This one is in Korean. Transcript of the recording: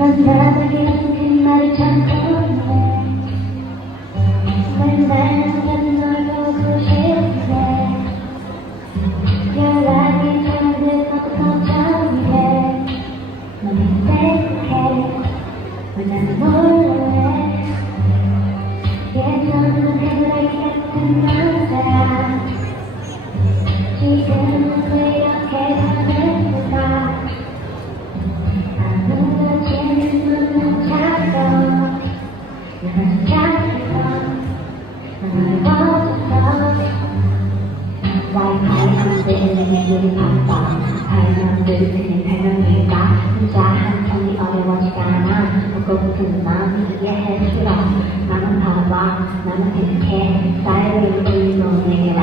만나기란 그 말이 참 좋네. 맨날 널 보고 싶네. 연락이 잘 돼서 걱정돼. 너는 생각해 왜 나는 몰래 예전은 그래 같은 남자 지금은 왜 이렇게 다른가. 아무렇지는 못 찾아 내가 찾아서 너를 벗었어. 와이파이 안 되는 애들이 바빠. 발명들 그냥 발명일까. 혼자 한 편이 어려워지가 않아. 무겁은 마음이 이해해주라. 나는 봐봐 나는 이렇게 사이를 울리고 내게 말